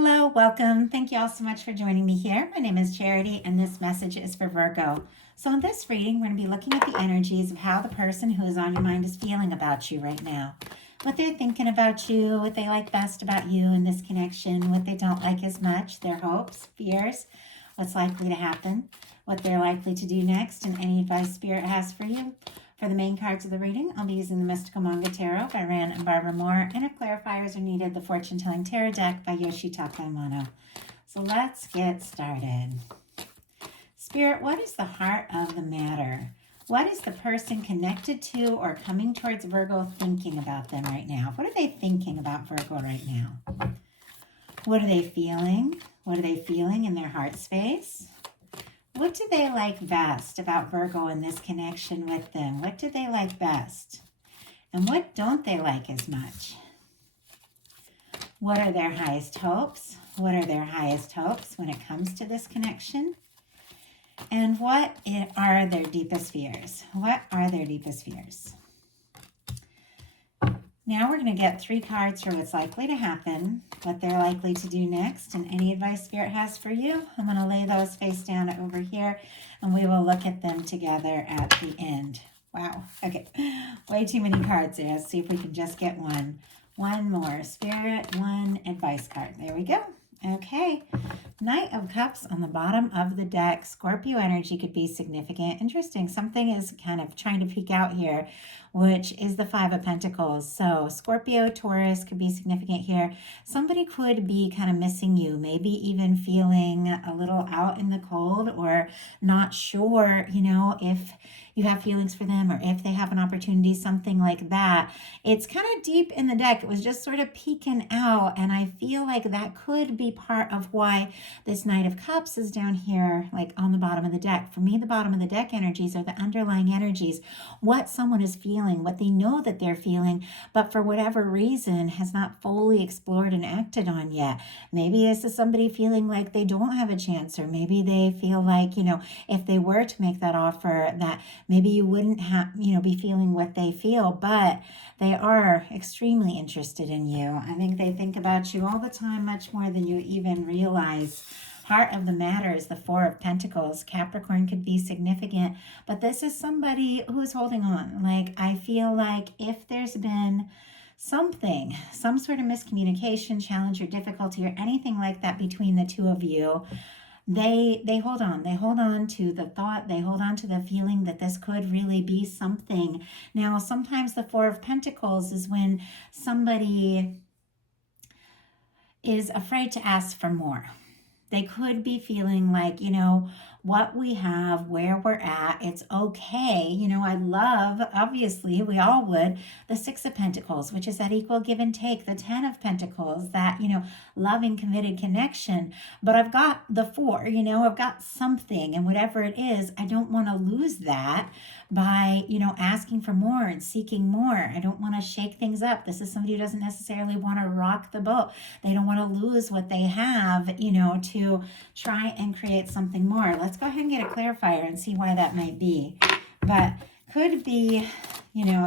Hello, welcome. Thank you all so much for joining me here. My name is Charity, and this message is for Virgo. So, in this reading, we're going to be looking at the energies of how the person who is on your mind is feeling about you right now. What they're thinking about you, what they like best about you in this connection, what they don't like as much, their hopes, fears, what's likely to happen, what they're likely to do next, and any advice Spirit has for you. For the main cards of the reading, I'll be using the Mystical Manga Tarot by Ran and Barbara Moore, and if clarifiers are needed, the Fortune Telling Tarot deck by Yoshitaka Amano. So let's get started. Spirit, what is the heart of the matter? What is the person connected to or coming towards Virgo thinking about them right now? What are they thinking about Virgo right now? What are they feeling? What are they feeling in their heart space? What do they like best about Virgo and this connection with them? What do they like best? And what don't they like as much? What are their highest hopes? What are their highest hopes when it comes to this connection? And what are their deepest fears? What are their deepest fears? Now we're going to get 3 cards for what's likely to happen, what they're likely to do next, and any advice Spirit has for you. I'm going to lay those face down over here, and we will look at them together at the end. Wow. Okay. Way too many cards there. Let's see if we can just get one. One more. Spirit, one advice card. There we go. Okay. Knight of Cups on the bottom of the deck. Scorpio energy could be significant. Interesting. Something is kind of trying to peek out here, which is the 5 of Pentacles. So Scorpio, Taurus could be significant here. Somebody could be kind of missing you, maybe even feeling a little out in the cold or not sure, if you have feelings for them or if they have an opportunity, something like that. It's kind of deep in the deck. It was just sort of peeking out, and I feel like that could be part of why this Knight of Cups is down here, like on the bottom of the deck. For me, the bottom of the deck energies are the underlying energies, what someone is feeling, what they know that they're feeling, but for whatever reason has not fully explored and acted on yet. Maybe this is somebody feeling like they don't have a chance, or maybe they feel like, if they were to make that offer, that maybe you wouldn't have, be feeling what they feel, but they are extremely interested in you. I think they think about you all the time, much more than you even realize. Heart of the matter is the 4 of Pentacles. Capricorn could be significant, but this is somebody who's holding on. Like, I feel like if there's been something, some sort of miscommunication, challenge, or difficulty, or anything like that between the two of you, they hold on. They hold on to the thought. They hold on to the feeling that this could really be something. Now, sometimes the 4 of Pentacles is when somebody is afraid to ask for more. They could be feeling like, what we have, where we're at, it's okay. I love, obviously, we all would, the 6 of Pentacles, which is that equal give and take, the 10 of Pentacles, that, loving, committed connection. But I've got the 4, I've got something, and whatever it is, I don't want to lose that by, asking for more and seeking more. I don't want to shake things up. This is somebody who doesn't necessarily want to rock the boat. They don't want to lose what they have, to try and create something more. Let's go ahead and get a clarifier and see why that might be. But could be,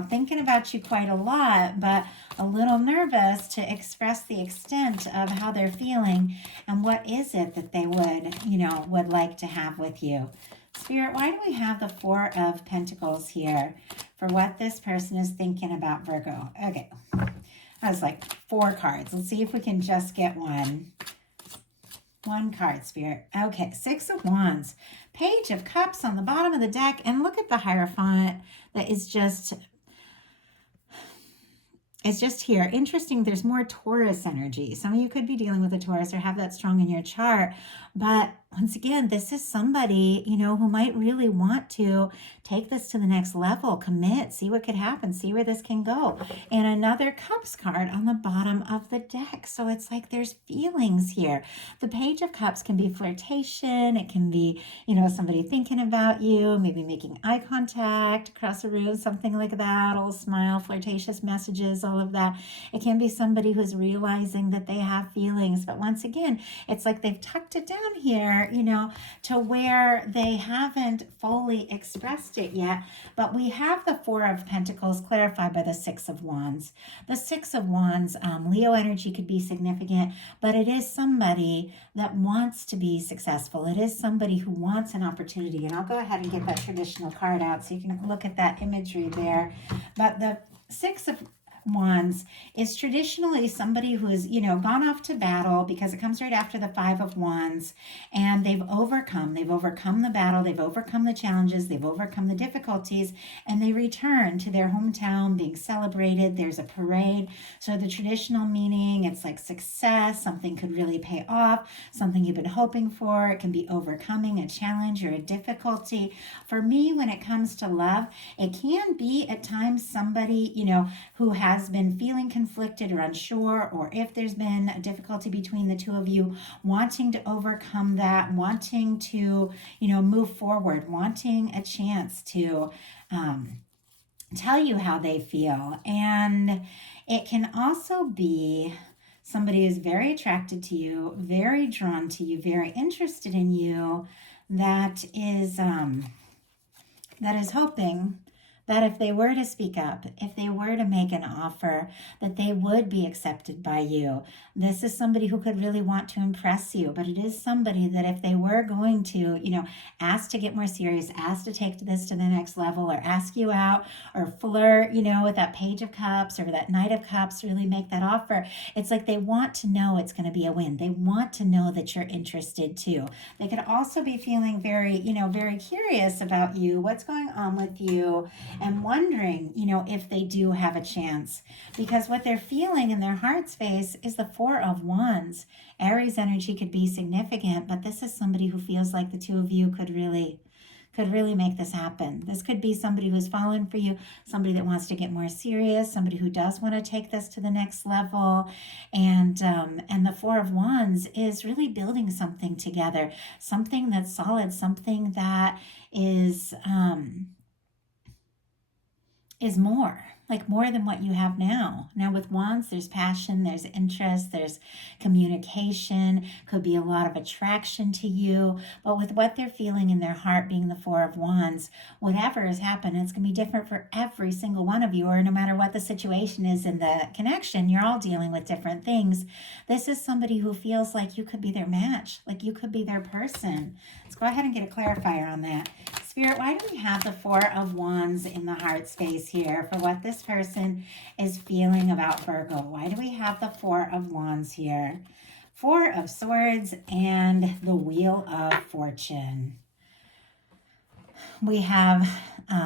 thinking about you quite a lot, but a little nervous to express the extent of how they're feeling and what is it that they would like to have with you. Spirit, why do we have the 4 of Pentacles here for what this person is thinking about Virgo? Okay, that was like 4 cards. Let's see if we can just get one. One card, Spirit. Okay, 6 of Wands. Page of Cups on the bottom of the deck. And look at the Hierophant that is just... It's just here. Interesting, there's more Taurus energy. Some of you could be dealing with a Taurus or have that strong in your chart. But once again, this is somebody, who might really want to take this to the next level, commit, see what could happen, see where this can go. And another Cups card on the bottom of the deck. So it's like there's feelings here. The Page of Cups can be flirtation. It can be, somebody thinking about you, maybe making eye contact across the room, something like that. A little smile, flirtatious messages all of that. It can be somebody who's realizing that they have feelings, but once again, it's like they've tucked it down here, you know, to where they haven't fully expressed it yet. But we have the Four of Pentacles clarified by the Six of Wands. The Six of Wands, Leo energy could be significant, but it is somebody that wants to be successful. It is somebody who wants an opportunity. And I'll go ahead and get that traditional card out so you can look at that imagery there. But the Six of Wands is traditionally somebody who has, you know, gone off to battle, because it comes right after the Five of Wands, and they've overcome the battle, they've overcome the challenges, they've overcome the difficulties, and they return to their hometown being celebrated. There's a parade. So the traditional meaning, it's like success, something could really pay off, something you've been hoping for. It can be overcoming a challenge or a difficulty. For me, when it comes to love, it can be at times somebody, you know, who has been feeling conflicted or unsure, or if there's been a difficulty between the two of you, wanting to overcome that, wanting to, you know, move forward, wanting a chance to tell you how they feel. And it can also be somebody who's very attracted to you, very drawn to you, very interested in you, that is hoping that if they were to speak up, if they were to make an offer, that they would be accepted by you. This is somebody who could really want to impress you, but it is somebody that if they were going to, you know, ask to get more serious, ask to take this to the next level, or ask you out, or flirt, you know, with that Page of Cups or that Knight of Cups, really make that offer. It's like they want to know it's going to be a win. They want to know that you're interested too. They could also be feeling very, you know, very curious about you, what's going on with you, and wondering, you know, if they do have a chance. Because what they're feeling in their heart space is the Four of Wands. Aries energy could be significant, but this is somebody who feels like the two of you could really make this happen. This could be somebody who's fallen for you, somebody that wants to get more serious, somebody who does want to take this to the next level. And the Four of Wands is really building something together, something that's solid, something that is more, like more than what you have now. Now with Wands, there's passion, there's interest, there's communication, could be a lot of attraction to you. But with what they're feeling in their heart being the Four of Wands, whatever has happened, it's going to be different for every single one of you, or no matter what the situation is in the connection, you're all dealing with different things. This is somebody who feels like you could be their match, like you could be their person. Let's go ahead and get a clarifier on that. Spirit, why do we have the Four of Wands in the heart space here for what this person is feeling about Virgo? Why do we have the Four of Wands here? Four of Swords and the Wheel of Fortune. We have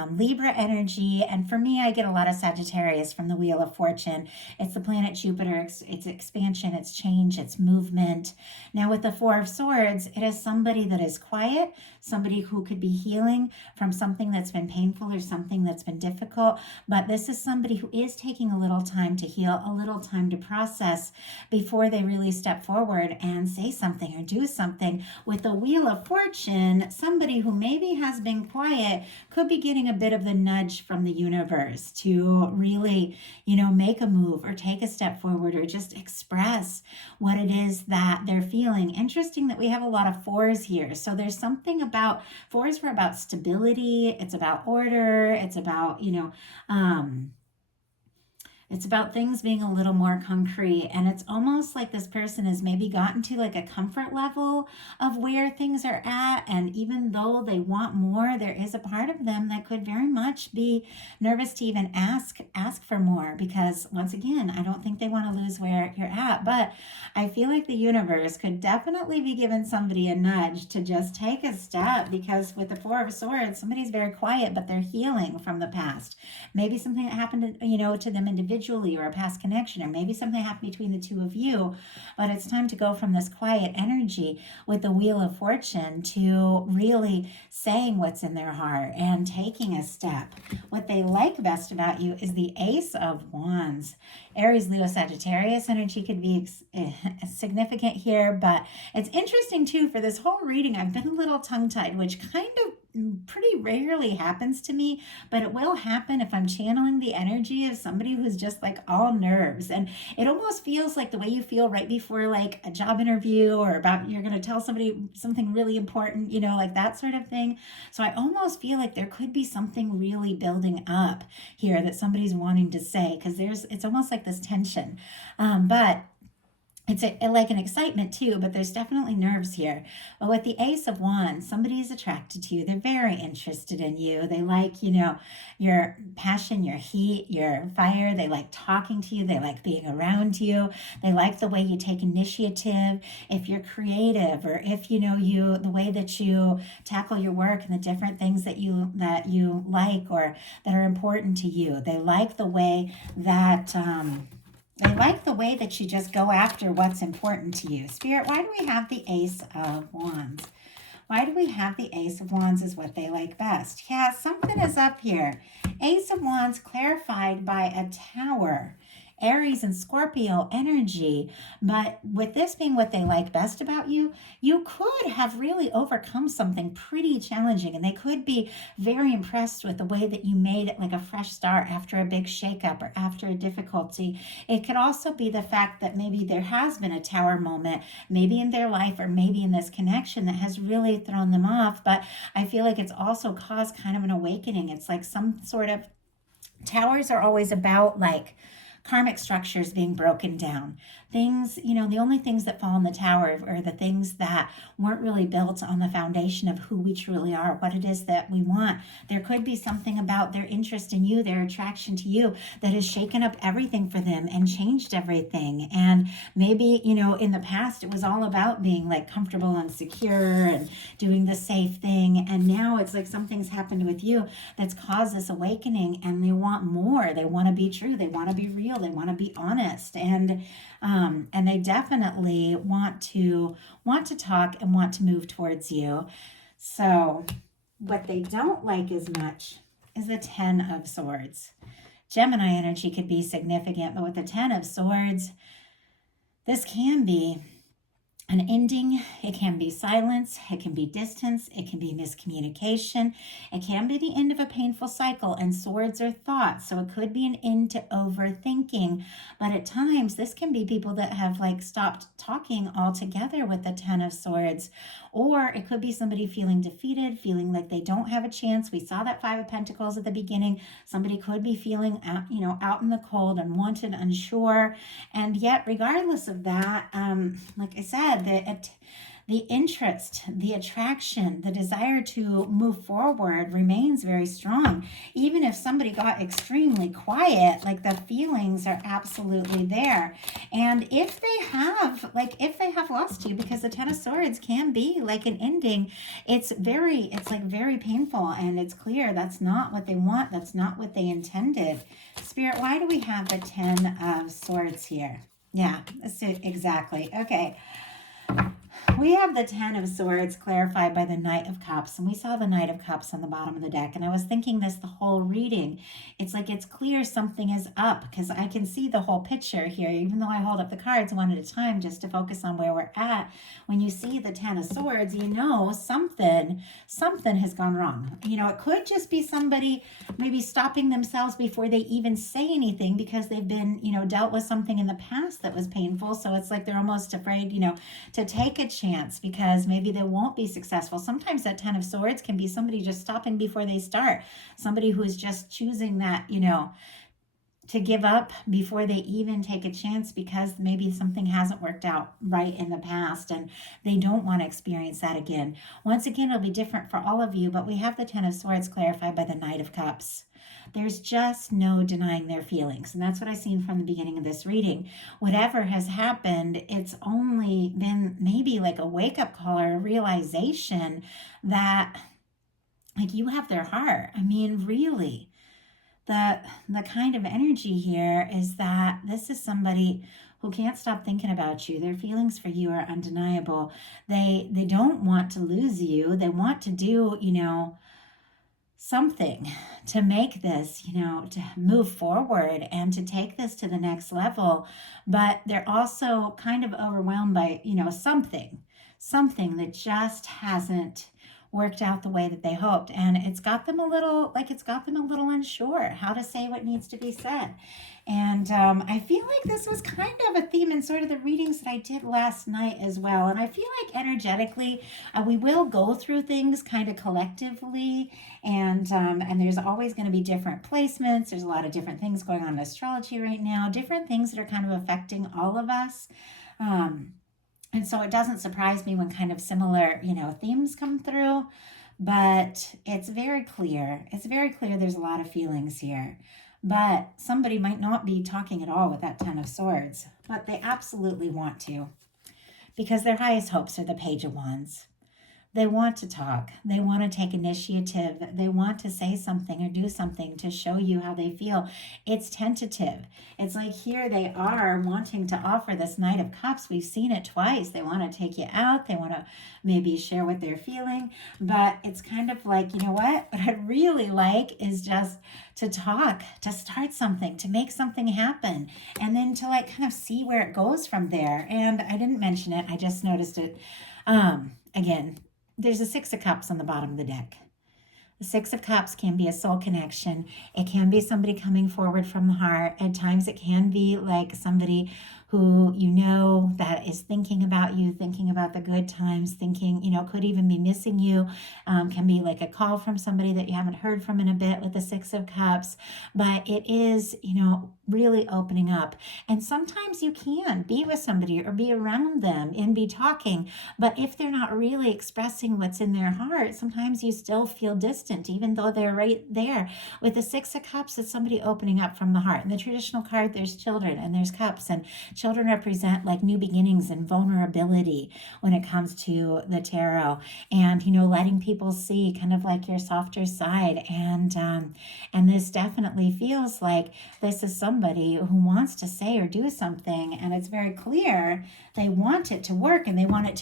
Libra energy, and for me, I get a lot of Sagittarius from the Wheel of Fortune. It's the planet Jupiter, it's expansion, it's change, it's movement. Now with the Four of Swords, it is somebody that is quiet, somebody who could be healing from something that's been painful or something that's been difficult, but this is somebody who is taking a little time to heal, a little time to process before they really step forward and say something or do something. With the Wheel of Fortune, somebody who maybe has been quiet could be getting a bit of the nudge from the universe to really, you know, make a move or take a step forward or just express what it is that they're feeling. Interesting that we have a lot of fours here. So there's something about fours were about stability. It's about order. It's about, you know, it's about things being a little more concrete, and it's almost like this person has maybe gotten to like a comfort level of where things are at, and even though they want more, there is a part of them that could very much be nervous to even ask for more, because once again, I don't think they want to lose where you're at, but I feel like the universe could definitely be giving somebody a nudge to just take a step, because with the Four of Swords, somebody's very quiet, but they're healing from the past. Maybe something that happened to, you know, to them individually, or a past connection, or maybe something happened between the two of you, but it's time to go from this quiet energy with the Wheel of Fortune to really saying what's in their heart and taking a step. What they like best about you is the Ace of Wands. Aries, Leo, Sagittarius energy could be significant here, but it's interesting too. For this whole reading, I've been a little tongue-tied, which kind of pretty rarely happens to me, but it will happen if I'm channeling the energy of somebody who's just like all nerves. And it almost feels like the way you feel right before like a job interview, or about you're going to tell somebody something really important, like that sort of thing. So I almost feel like there could be something really building up here that somebody's wanting to say, because it's almost like this tension. But it's like an excitement too, but there's definitely nerves here. But with the Ace of Wands, somebody is attracted to you. They're very interested in you. They like, your passion, your heat, your fire. They like talking to you. They like being around you. They like the way you take initiative. If you're creative, or if the way that you tackle your work and the different things that you like or that are important to you. They like the way that you just go after what's important to you. Spirit, why do we have the Ace of Wands? Why do we have the Ace of Wands is what they like best? Yeah, something is up here. Ace of Wands clarified by a Tower. Aries and Scorpio energy. But with this being what they like best about you, you could have really overcome something pretty challenging, and they could be very impressed with the way that you made it like a fresh start after a big shakeup or after a difficulty. It could also be the fact that maybe there has been a Tower moment, maybe in their life or maybe in this connection, that has really thrown them off. But I feel like it's also caused kind of an awakening. It's like some sort of, Towers are always about like karmic structures being broken down. Things, the only things that fall in the Tower are the things that weren't really built on the foundation of who we truly are, what it is that we want. There could be something about their interest in you, their attraction to you, that has shaken up everything for them and changed everything. And maybe, in the past, it was all about being like comfortable and secure and doing the safe thing. And now it's like something's happened with you that's caused this awakening, and they want more. They want to be true. They want to be real. They want to be honest. And they definitely want to talk and want to move towards you. So what they don't like as much is the Ten of Swords. Gemini energy could be significant, but with the Ten of Swords, this can be an ending. It can be silence. It can be distance. It can be miscommunication. It can be the end of a painful cycle, and swords are thoughts. So it could be an end to overthinking. But at times, this can be people that have like stopped talking altogether with the Ten of Swords. Or it could be somebody feeling defeated, feeling like they don't have a chance. We saw that Five of Pentacles at the beginning. Somebody could be feeling out in the cold, unwanted, unsure. And yet, regardless of that, like I said, the interest, the attraction, the desire to move forward remains very strong. Even if somebody got extremely quiet, like the feelings are absolutely there. And if they have lost you, because the Ten of Swords can be like an ending, it's like very painful, and it's clear that's not what they want. That's not what they intended. Spirit, why do we have the Ten of Swords here? Yeah, exactly. Okay. We have the Ten of Swords clarified by the Knight of Cups, and we saw the Knight of Cups on the bottom of the deck, and I was thinking this the whole reading. It's like it's clear something is up, because I can see the whole picture here, even though I hold up the cards one at a time just to focus on where we're at. When you see the Ten of Swords, something has gone wrong. It could just be somebody maybe stopping themselves before they even say anything, because they've been, dealt with something in the past that was painful. So it's like they're almost afraid, to take a chance, because maybe they won't be successful. Sometimes that Ten of Swords can be somebody just stopping before they start. Somebody who's just choosing that, to give up before they even take a chance, because maybe something hasn't worked out right in the past and they don't want to experience that again. Once again, it'll be different for all of you, but we have the Ten of Swords clarified by the Knight of Cups. There's just no denying their feelings. And that's what I've seen from the beginning of this reading. Whatever has happened, it's only been maybe like a wake-up call or a realization that like you have their heart. I mean, really. The kind of energy here is that this is somebody who can't stop thinking about you. Their feelings for you are undeniable. They don't want to lose you. They want to do, something to make this, to move forward and to take this to the next level. But they're also kind of overwhelmed by, something that just hasn't worked out the way that they hoped. And it's got them a little, unsure how to say what needs to be said. And I feel like this was kind of a theme in sort of the readings that I did last night as well. And I feel like energetically, we will go through things kind of collectively, and there's always going to be different placements. There's a lot of different things going on in astrology right now, different things that are kind of affecting all of us. And so it doesn't surprise me when kind of similar, themes come through. But it's very clear. It's very clear there's a lot of feelings here. But somebody might not be talking at all with that Ten of Swords, but they absolutely want to, because their highest hopes are the Page of Wands. They want to talk. They want to take initiative. They want to say something or do something to show you how they feel. It's tentative. It's like here they are wanting to offer this Knight of Cups. We've seen it twice. They want to take you out. They want to maybe share what they're feeling. But it's kind of like, you know what? What I'd really like is just to talk, to start something, to make something happen, and then to like kind of see where it goes from there. And I didn't mention it. I just noticed it. Again, there's a Six of Cups on the bottom of the deck. The Six of Cups can be a soul connection. It can be somebody coming forward from the heart. At times it can be like somebody who that is thinking about you, thinking about the good times, thinking, could even be missing you. Can be like a call from somebody that you haven't heard from in a bit with the Six of Cups. But it is, really opening up. And sometimes you can be with somebody or be around them and be talking. But if they're not really expressing what's in their heart, sometimes you still feel distant, even though they're right there. With the Six of Cups, it's somebody opening up from the heart. In the traditional card, there's children and there's cups, and children represent like new beginnings and vulnerability when it comes to the tarot, and letting people see kind of like your softer side. And this definitely feels like this is somebody who wants to say or do something, and it's very clear they want it to work, and they want it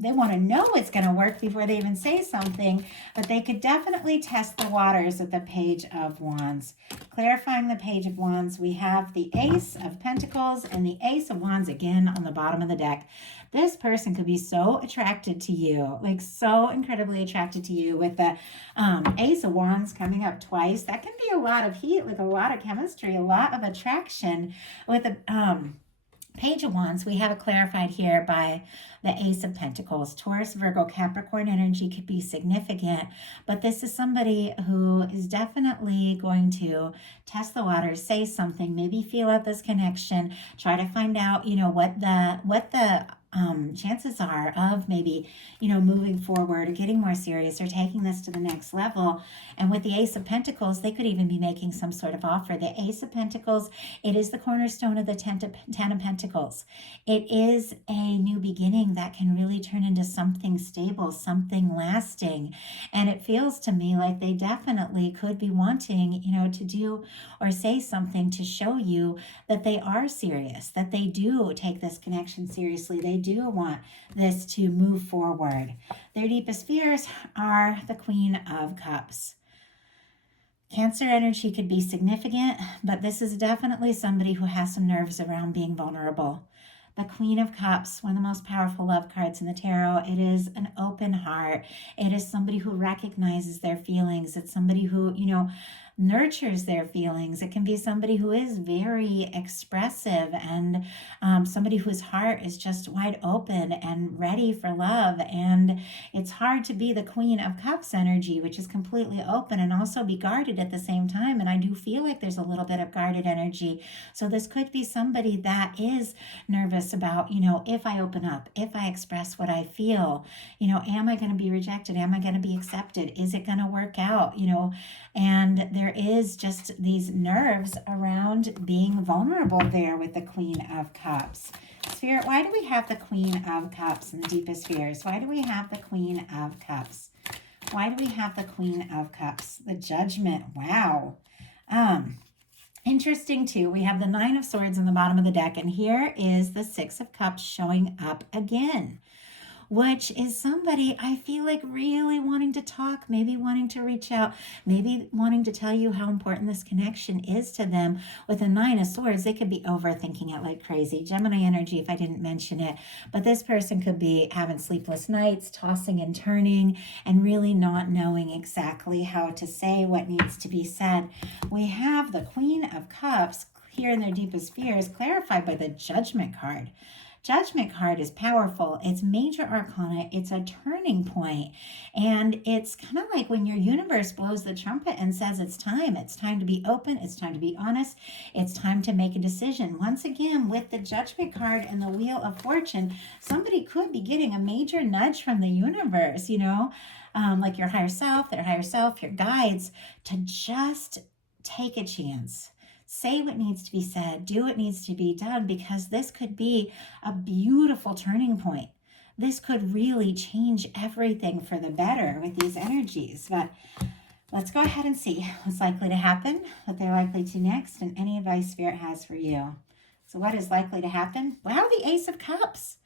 they want to know it's going to work before they even say something. But they could definitely test the waters with the Page of Wands. Clarifying the Page of Wands, we have the Ace of Pentacles and the Ace of Wands again on the bottom of the deck. This person could be so attracted to you, like so incredibly attracted to you, with the Ace of Wands coming up twice. That can be a lot of heat with a lot of chemistry, a lot of attraction. With the Page of Wands, we have it clarified here by the Ace of Pentacles. Taurus, Virgo, Capricorn energy could be significant, but this is somebody who is definitely going to test the waters, say something, maybe feel out this connection, try to find out, what the chances are of maybe, moving forward or getting more serious or taking this to the next level. And with the Ace of Pentacles, they could even be making some sort of offer. The Ace of Pentacles, it is the cornerstone of the Ten of Pentacles. It is a new beginning that can really turn into something stable, something lasting. And it feels to me like they definitely could be wanting, to do or say something to show you that they are serious, that they do take this connection seriously. They do want this to move forward. Their deepest fears are the Queen of Cups. Cancer energy could be significant, but this is definitely somebody who has some nerves around being vulnerable. The Queen of Cups, one of the most powerful love cards in the tarot. It is an open heart. It is somebody who recognizes their feelings. It's somebody who, nurtures their feelings. It can be somebody who is very expressive, and somebody whose heart is just wide open and ready for love. And it's hard to be the Queen of Cups energy, which is completely open, and also be guarded at the same time. And I do feel like there's a little bit of guarded energy. So this could be somebody that is nervous about, if I open up, if I express what I feel, am I going to be rejected? Am I going to be accepted? Is it going to work out? And there is just these nerves around being vulnerable there with the Queen of Cups. Spirit, why do we have the Queen of Cups in the deepest fears? Why do we have the Queen of Cups? Why do we have the Queen of Cups? The Judgment. Wow. Interesting too. We have the Nine of Swords in the bottom of the deck, and here is the Six of Cups showing up again. which is somebody I feel like really wanting to talk, maybe wanting to reach out, maybe wanting to tell you how important this connection is to them. With a Nine of Swords, they could be overthinking it like crazy. Gemini energy, if I didn't mention it, but this person could be having sleepless nights, tossing and turning, and really not knowing exactly how to say what needs to be said. We have the Queen of Cups here in their deepest fears clarified by the Judgment card. Judgment card is powerful. It's major arcana. It's a turning point. And it's kind of like when your universe blows the trumpet and says it's time. It's time to be open. It's time to be honest. It's time to make a decision. Once again, with the Judgment card and the Wheel of Fortune, somebody could be getting a major nudge from the universe, like your higher self, their higher self, your guides, to just take a chance. Say what needs to be said, do what needs to be done, because this could be a beautiful turning point. This could really change everything for the better with these energies. But let's go ahead and see what's likely to happen, what they're likely to next, and any advice Spirit has for you. So what is likely to happen? Wow, the Ace of Cups.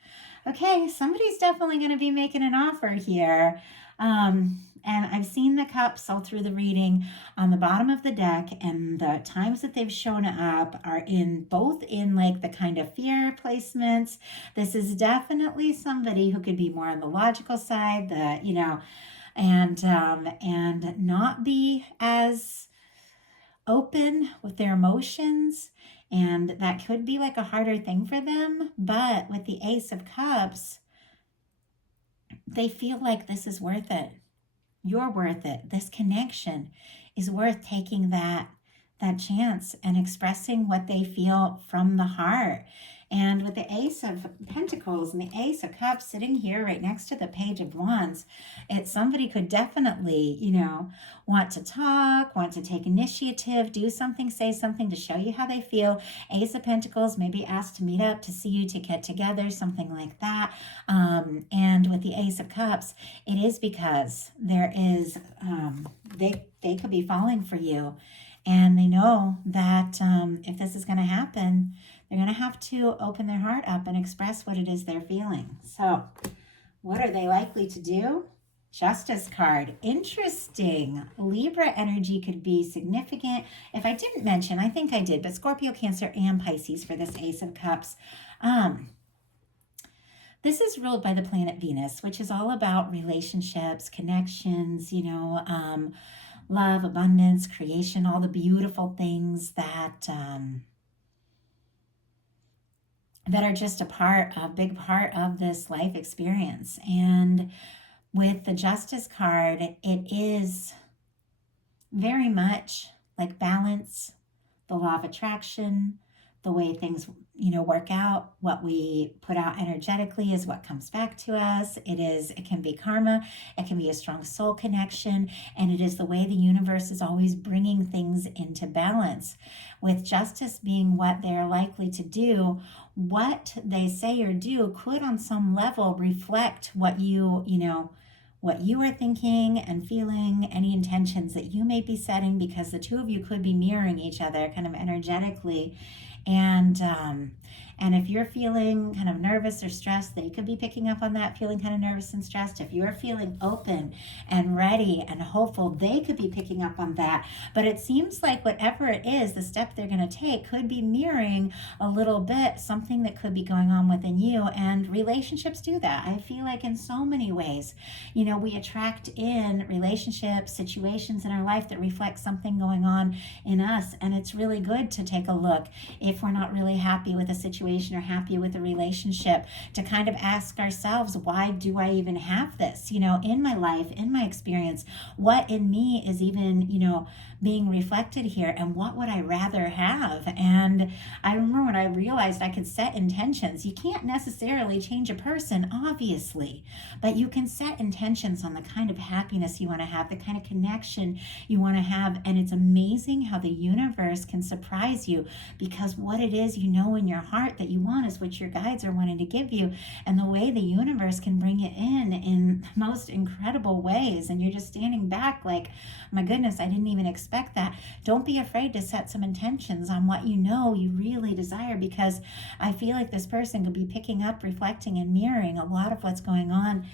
Okay, somebody's definitely going to be making an offer here. And I've seen the cups all through the reading on the bottom of the deck, and the times that they've shown up are both in like the kind of fear placements. This is definitely somebody who could be more on the logical side, and not be as open with their emotions. And that could be like a harder thing for them. But with the Ace of Cups, they feel like this is worth it. You're worth it. This connection is worth taking that chance and expressing what they feel from the heart. And with the Ace of Pentacles and the Ace of Cups sitting here right next to the Page of Wands, somebody could definitely, want to talk, want to take initiative, do something, say something to show you how they feel. Ace of Pentacles maybe asked to meet up, to see you, to get together, something like that. And with the Ace of Cups, it is because there is, they could be falling for you. And they know that if this is going to happen, they're going to have to open their heart up and express what it is they're feeling. So what are they likely to do? Justice card. Interesting. Libra energy could be significant. If I didn't mention, I think I did, but Scorpio, Cancer, and Pisces for this Ace of Cups. This is ruled by the planet Venus, which is all about relationships, connections, love, abundance, creation, all the beautiful things that are just a big part of this life experience. And with the Justice card, it is very much like balance, the law of attraction, the way things, work out. What we put out energetically is what comes back to us. It can be karma, it can be a strong soul connection, and it is the way the universe is always bringing things into balance. With justice being what they're likely to do, what they say or do could on some level reflect what what you are thinking and feeling, any intentions that you may be setting, because the two of you could be mirroring each other kind of energetically. And if you're feeling kind of nervous or stressed, they could be picking up on that, feeling kind of nervous and stressed. If you're feeling open and ready and hopeful, they could be picking up on that. But it seems like whatever it is, the step they're going to take could be mirroring a little bit something that could be going on within you. And relationships do that. I feel like in so many ways, we attract in relationships, situations in our life that reflect something going on in us. And it's really good to take a look if we're not really happy with a situation or happy with a relationship, to kind of ask ourselves, why do I even have this? In my life, in my experience, what in me is even, being reflected here, and what would I rather have? And I remember when I realized I could set intentions. You can't necessarily change a person, obviously, but you can set intentions on the kind of happiness you want to have, the kind of connection you want to have. And it's amazing how the universe can surprise you, because what it is you know in your heart that you want is what your guides are wanting to give you, and the way the universe can bring it in the most incredible ways. And you're just standing back like, my goodness, I didn't even expect that. Don't be afraid to set some intentions on what you know you really desire, because I feel like this person could be picking up, reflecting, and mirroring a lot of what's going on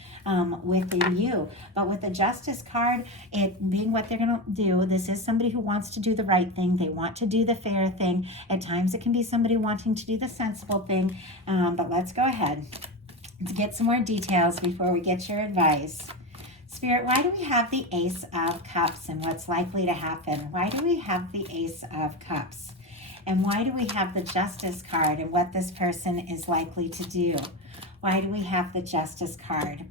within you. But with the Justice card, it being what they're going to do, this is somebody who wants to do the right thing. They want to do the fair thing. At times it can be somebody wanting to do the sensible thing. But let's go ahead to get some more details before we get your advice. Spirit, why do we have the Ace of Cups and what's likely to happen? Why do we have the Ace of Cups? And why do we have the Justice card and what this person is likely to do? Why do we have the Justice card?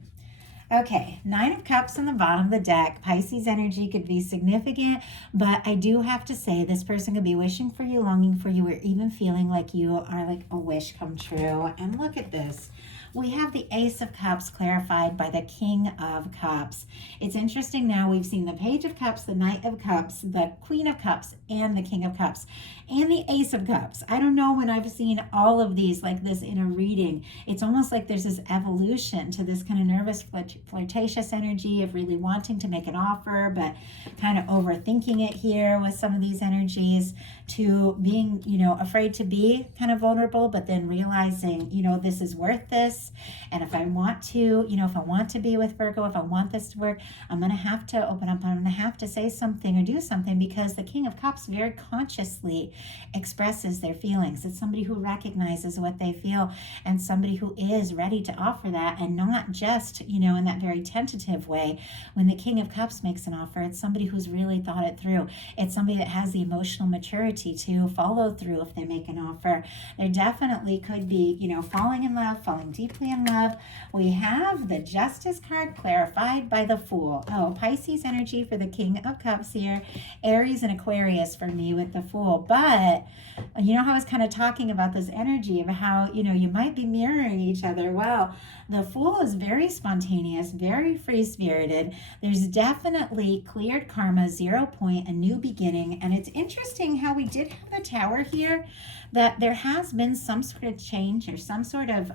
Okay, 9 of Cups on the bottom of the deck. Pisces energy could be significant, but I do have to say this person could be wishing for you, longing for you, or even feeling like you are like a wish come true. And look at this. We have the Ace of Cups clarified by the King of Cups. It's interesting now we've seen the Page of Cups, the Knight of Cups, the Queen of Cups, and the King of Cups, and the Ace of Cups. I don't know when I've seen all of these like this in a reading. It's almost like there's this evolution to this kind of nervous, flirtatious energy of really wanting to make an offer, but kind of overthinking it here with some of these energies, to being, afraid to be kind of vulnerable, but then realizing, this is worth this. And if I want to, if I want to be with Virgo, if I want this to work, I'm going to have to open up. I'm going to have to say something or do something, because the King of Cups very consciously expresses their feelings. It's somebody who recognizes what they feel and somebody who is ready to offer that, and not just, in that very tentative way. When the King of Cups makes an offer, it's somebody who's really thought it through. It's somebody that has the emotional maturity to follow through if they make an offer. There definitely could be, falling in love, falling deeply in love. We have the Justice card clarified by the Fool. Oh, Pisces energy for the King of Cups here. Aries and Aquarius for me with the Fool. But how I was kind of talking about this energy of how, you might be mirroring each other. Well, the Fool is very spontaneous, very free-spirited. There's definitely cleared karma, 0 point, a new beginning. And it's interesting how we did have the Tower here, that there has been some sort of change or some sort of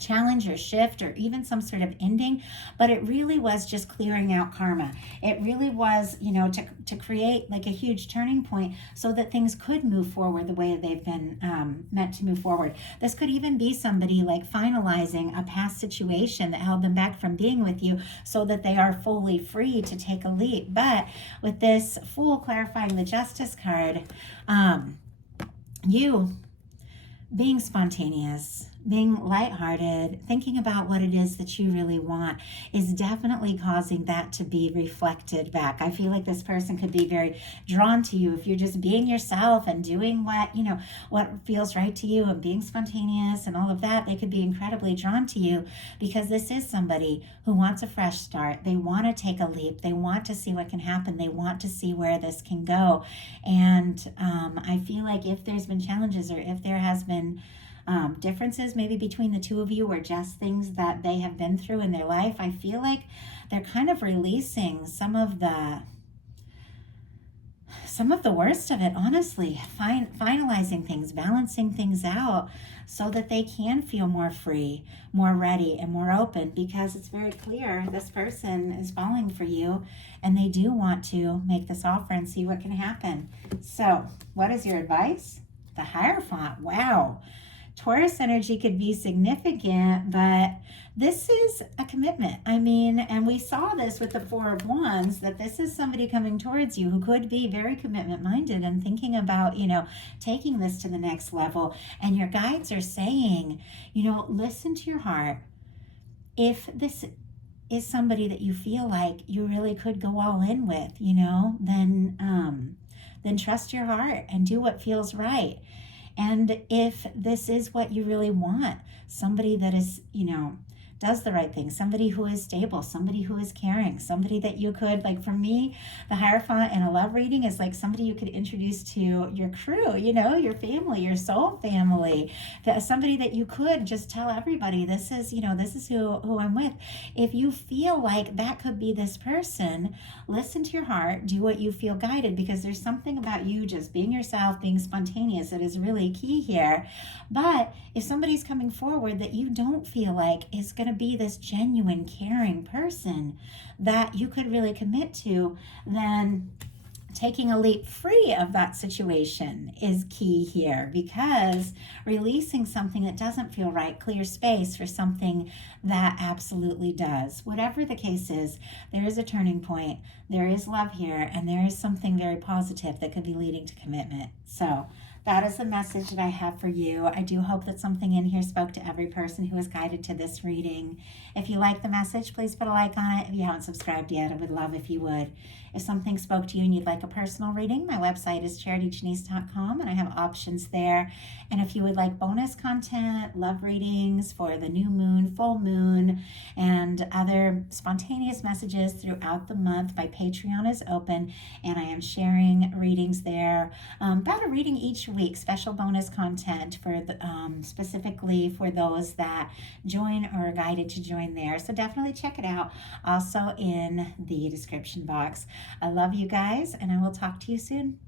challenge or shift or even some sort of ending, but it really was just clearing out karma. It really was, to create like a huge turning point so that things could move forward the way they've been meant to move forward. This could even be somebody like finalizing a past situation that held them back from being with you so that they are fully free to take a leap. But with this Fool clarifying the Justice card, you being spontaneous, being lighthearted, thinking about what it is that you really want is definitely causing that to be reflected back. I feel like this person could be very drawn to you if you're just being yourself and doing what feels right to you and being spontaneous and all of that. They could be incredibly drawn to you because this is somebody who wants a fresh start. They want to take a leap. They want to see what can happen. They want to see where this can go. And I feel like if there's been challenges or if there has been differences maybe between the two of you, or just things that they have been through in their life, I feel like they're kind of releasing some of the worst of it, honestly, finalizing things, balancing things out so that they can feel more free, more ready, and more open, because it's very clear this person is falling for you and they do want to make this offer and see what can happen. So what is your advice? The Hierophant. Wow. Taurus energy could be significant, but this is a commitment. And we saw this with the Four of Wands, that this is somebody coming towards you who could be very commitment minded and thinking about, taking this to the next level. And your guides are saying, listen to your heart. If this is somebody that you feel like you really could go all in with, then trust your heart and do what feels right. And if this is what you really want, somebody that is, does the right thing, somebody who is stable, somebody who is caring, somebody that you could, like for me, the Hierophant in a love reading is like somebody you could introduce to your crew, you know, your family, your soul family, that somebody that you could just tell everybody, this is, you know, this is who I'm with. If you feel like that could be this person, listen to your heart, do what you feel guided, because there's something about you just being yourself, being spontaneous that is really key here. But if somebody's coming forward that you don't feel like is going to be this genuine, caring person that you could really commit to, then taking a leap free of that situation is key here, because releasing something that doesn't feel right clears space for something that absolutely does. Whatever the case is, there is a turning point, there is love here, and there is something very positive that could be leading to commitment. So that is the message that I have for you. I do hope that something in here spoke to every person who was guided to this reading. If you like the message, please put a like on it. If you haven't subscribed yet, I would love if you would. If something spoke to you and you'd like a personal reading, my website is charityjanice.com, and I have options there. And if you would like bonus content, love readings for the new moon, full moon, and other spontaneous messages throughout the month, my Patreon is open, and I am sharing readings there, about a reading each week, special bonus content for the, specifically for those that join or are guided to join there. So definitely check it out, also in the description box. I love you guys, and I will talk to you soon.